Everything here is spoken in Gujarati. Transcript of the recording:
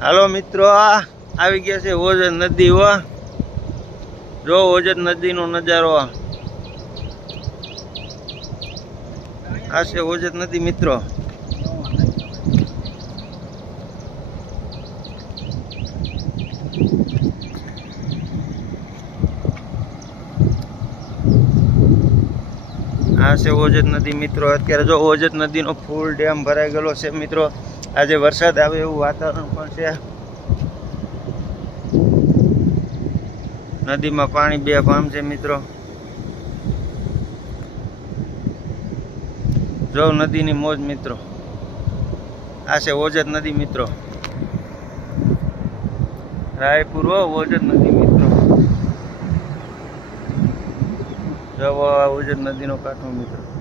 હાલો મિત્રો, આવી ગયા છે ઓજત નદી હો. જો ઓજત નદીનો નજારો આ છે ઓજત નદી મિત્રો. આ છે ઓજત નદી મિત્રો. અત્યારે જો ઓજત નદીનો ફૂલ ડેમ ભરાઈ ગયેલો છે મિત્રો. આજે વરસાદ આવે એવું વાતાવરણ પણ છે. નદીમાં પાણી બે પામ છે મિત્રો. જો નદીની મોજ મિત્રો. આ છે ઓજત નદી મિત્રો. રાયપુર ઓજત નદી મિત્રો. જો ઓજત નદીનો કાંઠો મિત્રો.